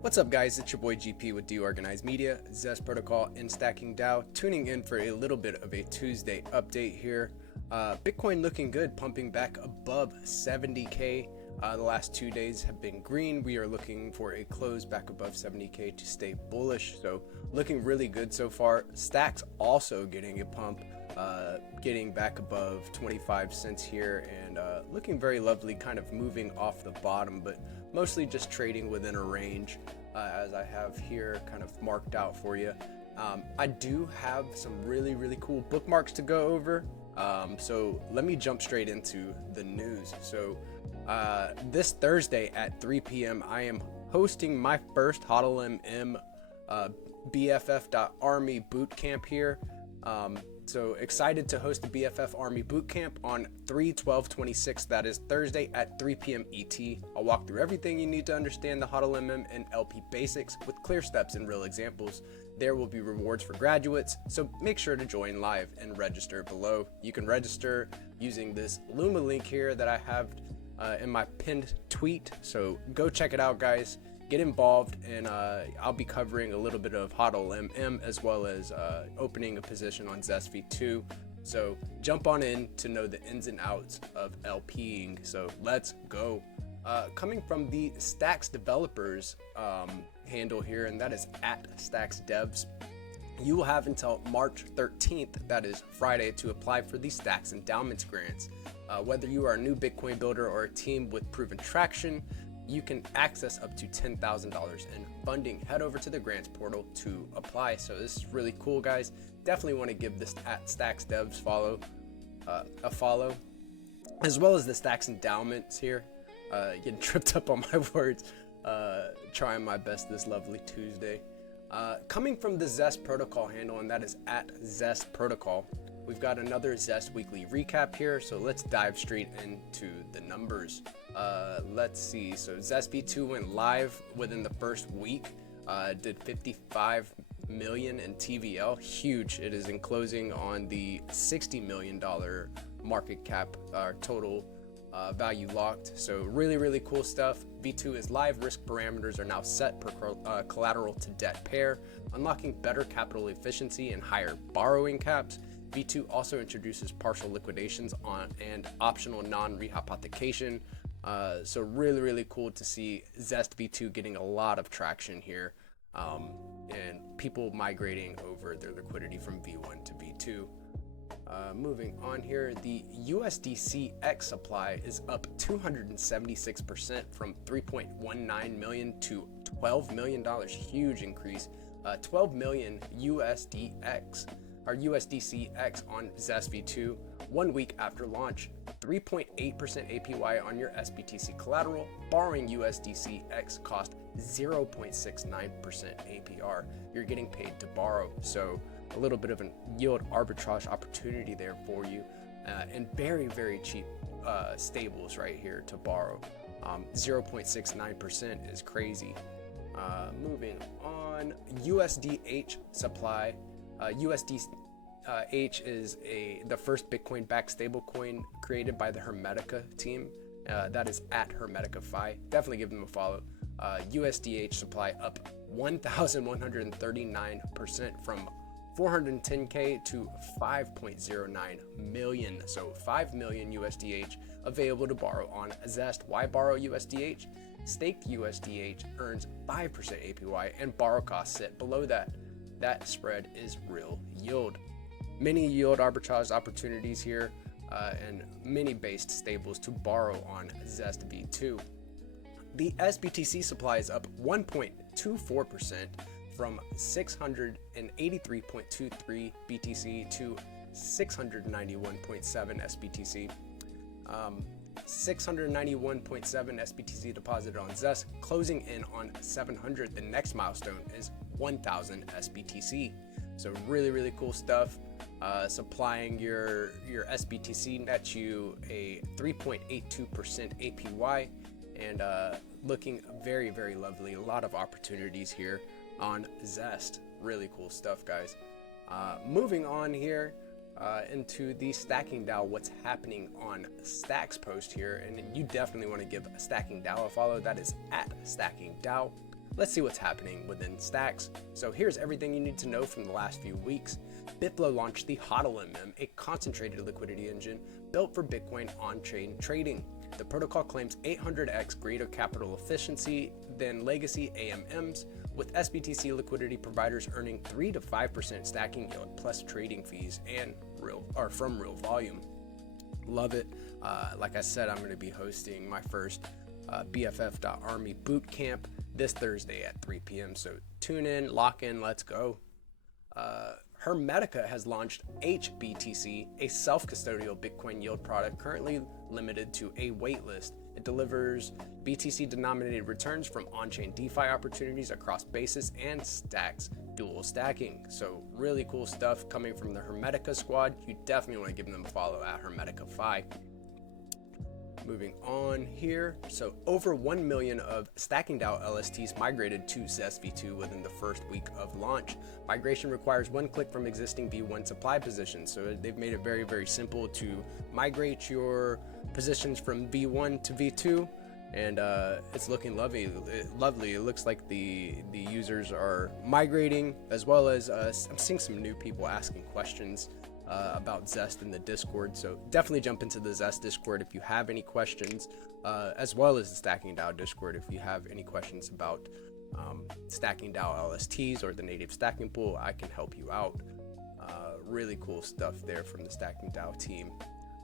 What's up, guys? It's your boy GP with Deorganized Media, Zest Protocol, and Stacking DAO, tuning in for a little bit of a Tuesday update here. Bitcoin looking good, pumping back above 70K. The last 2 days have been green. We are looking for a close back above 70K to stay bullish, so looking really good so far. Stacks also getting a pump, getting back above 25 cents here, and looking very lovely, kind of moving off the bottom, but mostly just trading within a range, as I have here kind of marked out for you. I do have some really cool bookmarks to go over, so let me jump straight into the news. So this Thursday at 3 p.m. I am hosting my first HODL MM BFF.Army bootcamp here. So excited to host the BFF Army Bootcamp on 3/12/26. That is Thursday at 3 p.m. ET. I'll walk through everything you need to understand the HODL MM and LP basics with clear steps and real examples. There will be rewards for graduates, so make sure to join live and register below. You can register using this Luma link here that I have in my pinned tweet. So go check it out, guys. Get involved, and I'll be covering a little bit of HODL MM as well as opening a position on Zest V2. So jump on in to know the ins and outs of LPing. So let's go. Coming from the Stacks developers handle here, and that is at Stacks Devs. You will have until March 13th, that is Friday, to apply for the Stacks Endowments grants. Whether you are a new Bitcoin builder or a team with proven traction, you can access up to $10,000 in funding. Head over to the grants portal to apply. So this is really cool, guys. Definitely want to give this at Stacks Devs a follow, as well as the Stacks Endowments here. Getting tripped up on my words. Trying my best this lovely Tuesday. Coming from the Zest Protocol handle, and that is at Zest Protocol. We've got another Zest weekly recap here, so let's dive straight into the numbers. Let's see. So Zest V2 went live within the first week, did 55 million in TVL, huge. It is enclosing on the $60 million market cap, total value locked. So really cool stuff. V2 is live. Risk parameters are now set per collateral to debt pair, unlocking better capital efficiency and higher borrowing caps. V2 also introduces partial liquidations on and optional non-rehypothecation. So really cool to see Zest V2 getting a lot of traction here, and people migrating over their liquidity from V1 to V2. Moving on here, the USDCX supply is up 276% from 3.19 million to $12 million. Huge increase. 12 million USDX or USDCX on Zest V2 1 week after launch. 3.8% APY on your SBTC collateral. Borrowing USDCX cost 0.69% APR. You're getting paid to borrow, so a little bit of a yield arbitrage opportunity there for you, and very cheap stables right here to borrow. 0.69% is crazy. Moving on, USDH supply. USDH is the first Bitcoin-backed stablecoin created by the Hermetica team. That is at Hermetica-Fi. Definitely give them a follow. USDH supply up 1,139% from 410K to 5.09 million. So 5 million USDH available to borrow on Zest. Why borrow USDH? Staked USDH earns 5% APY and borrow costs sit below that. That spread is real yield. Many yield arbitrage opportunities here, and many based stables to borrow on Zest V2. The SBTC supply is up 1.24% from 683.23 BTC to 691.7 SBTC. 691.7 SBTC deposited on Zest, closing in on 700. The next milestone is 1,000 SBTC. So really cool stuff. Supplying your SBTC nets you a 3.82% APY, and looking very lovely. A lot of opportunities here on Zest. Really cool stuff, guys. Moving on here into the Stacking DAO, what's happening on Stacks post here, and you definitely want to give Stacking DAO a follow. That is at Stacking DAO. let's see what's happening within Stacks. So here's everything you need to know from the last few weeks. BitFlow launched the HODL, a concentrated liquidity engine built for Bitcoin on-chain trading. The protocol claims 800x greater capital efficiency than legacy AMMs, with SBTC liquidity providers earning 3 to 5% stacking yield plus trading fees and from real volume. Love it. Like I said, I'm going to be hosting my first BFF.Army bootcamp this Thursday at 3 p.m. So tune in, lock in, let's go. Hermetica has launched HBTC, a self-custodial Bitcoin yield product currently limited to a waitlist. It delivers BTC-denominated returns from on-chain DeFi opportunities across Basis and Stacks dual stacking. So really cool stuff coming from the Hermetica squad. You definitely want to give them a follow at HermeticaFi. Moving on here, so over 1 million of Stacking DAO LSTs migrated to Zest V2 within the first week of launch. Migration requires one click from existing V1 supply positions, so they've made it very, very simple to migrate your positions from V1 to V2, and it's looking lovely. It looks like the users are migrating, as well as I'm seeing some new people asking questions about Zest in the Discord, so definitely jump into the Zest Discord if you have any questions, as well as the Stacking DAO Discord if you have any questions about Stacking DAO LSTs or the native stacking pool. I can help you out. Really cool stuff there from the Stacking DAO team.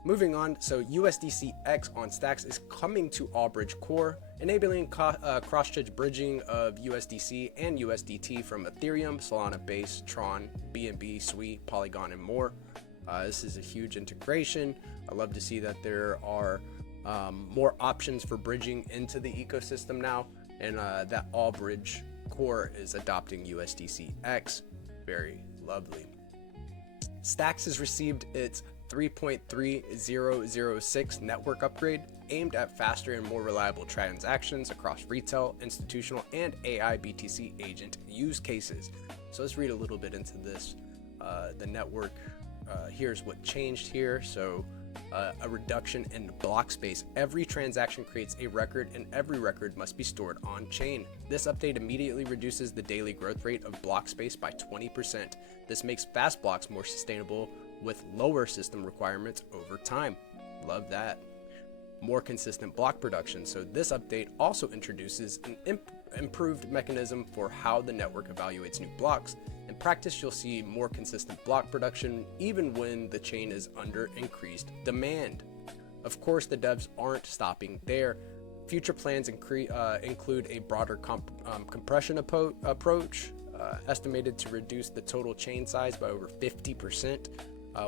Moving on, so USDCX on Stacks is coming to Allbridge Core, enabling cross-chain bridging of USDC and USDT from Ethereum, Solana Base, Tron, BNB, Sui, Polygon, and more. This is a huge integration. I love to see that there are more options for bridging into the ecosystem now, and that Allbridge Core is adopting USDCX. Very lovely. Stacks has received its 3.3006 network upgrade aimed at faster and more reliable transactions across retail, institutional, and AI BTC agent use cases. So let's read a little bit into this. The network, here's what changed here. So a reduction in block space. Every transaction creates a record, and every record must be stored on chain. This update immediately reduces the daily growth rate of block space by 20%. This makes fast blocks more sustainable with lower system requirements over time. Love that. More consistent block production. So this update also introduces an improved mechanism for how the network evaluates new blocks. In practice, you'll see more consistent block production even when the chain is under increased demand. Of course, the devs aren't stopping there. Future plans include a broader compression approach, estimated to reduce the total chain size by over 50%.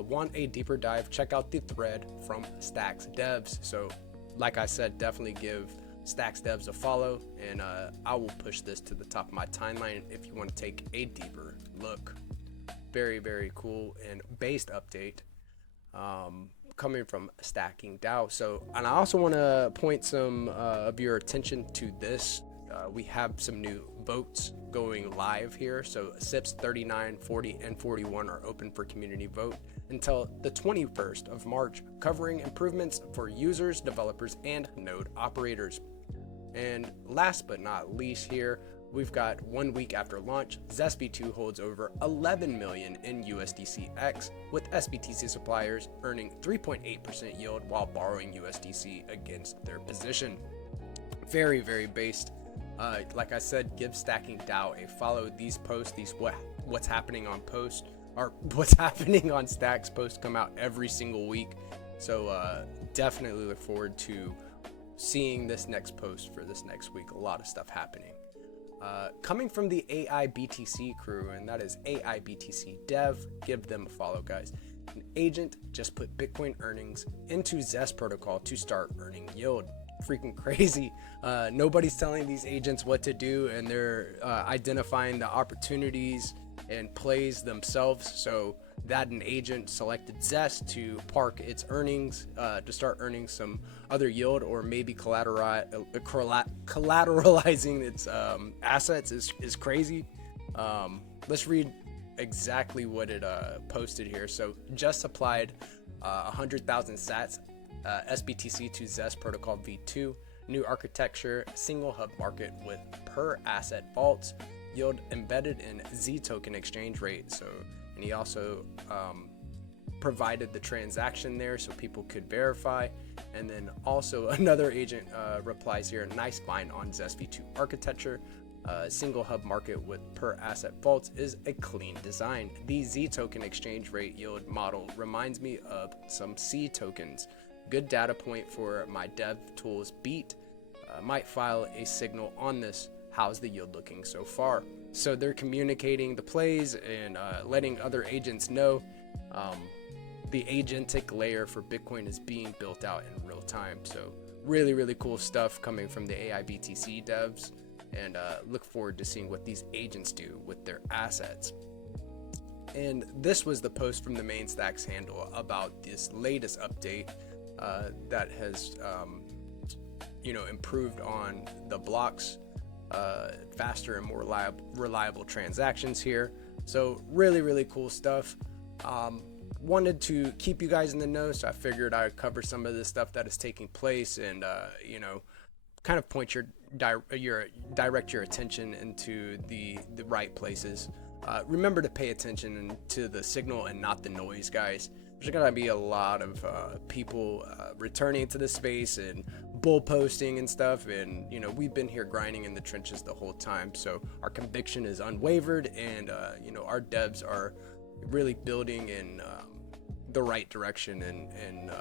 Want a deeper dive? Check out the thread from Stacks Devs. So like I said, definitely give Stacks Devs a follow, and I will push this to the top of my timeline if you want to take a deeper look. Very, very cool and based update coming from Stacking DAO. So, and I also want to point some of your attention to this. We have some new votes going live here. So SIPs 39, 40, and 41 are open for community vote until the 21st of March, covering improvements for users, developers, and node operators. And last but not least here, we've got 1 week after launch, Zest V2 holds over 11 million in USDCX, with SBTC suppliers earning 3.8% yield while borrowing USDC against their position. Very, very based. Like I said, give Stacking DAO a follow. These posts, what's happening on post, or what's happening on Stacks posts come out every single week. So definitely look forward to seeing this next post for this next week. A lot of stuff happening. Coming from the AI BTC crew, and that is AI BTC Dev. Give them a follow, guys. An agent just put Bitcoin earnings into Zest protocol to start earning yield. Freaking crazy. Nobody's telling these agents what to do, and they're identifying the opportunities and plays themselves. So that an agent selected Zest to park its earnings to start earning some other yield, or maybe collateralizing its assets is crazy. Let's read exactly what it posted here. So just applied 100,000 sats SBTC to Zest protocol v2. new architecture, single hub market with per asset vaults, yield embedded in Z token exchange rate. So, and he also provided the transaction there so people could verify. And then also another agent replies here, nice find on Zest v2 architecture. Single hub market with per asset vaults is a clean design. The Z token exchange rate yield model reminds me of some C tokens. Good data point for my dev tools beat. Might file a signal on this. How's the yield looking so far? So they're communicating the plays and letting other agents know. The agentic layer for Bitcoin is being built out in real time. So really, really cool stuff coming from the AIBTC devs. And look forward to seeing what these agents do with their assets. And this was the post from the main stacks handle about this latest update that has improved on the blocks, faster and more reliable transactions here. So really, really cool stuff. Wanted to keep you guys in the know, so I figured I would cover some of the stuff that is taking place and kind of point direct your attention into the right places. Remember to pay attention to the signal and not the noise, guys. There's gonna be a lot of people returning to the space and bull posting and stuff, and we've been here grinding in the trenches the whole time, so our conviction is unwavered, and our devs are really building in the right direction and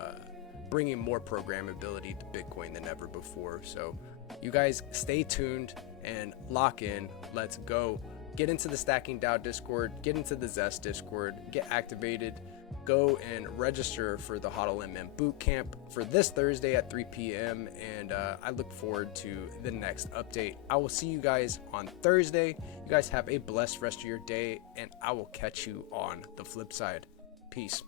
bringing more programmability to Bitcoin than ever before. So you guys stay tuned and lock in. Let's go. Get into the Stacking DAO Discord, get into the Zest Discord, get activated, go and register for the HODL Bootcamp for this Thursday at 3 p.m. And I look forward to the next update. I will see you guys on Thursday. You guys have a blessed rest of your day, and I will catch you on the flip side. Peace.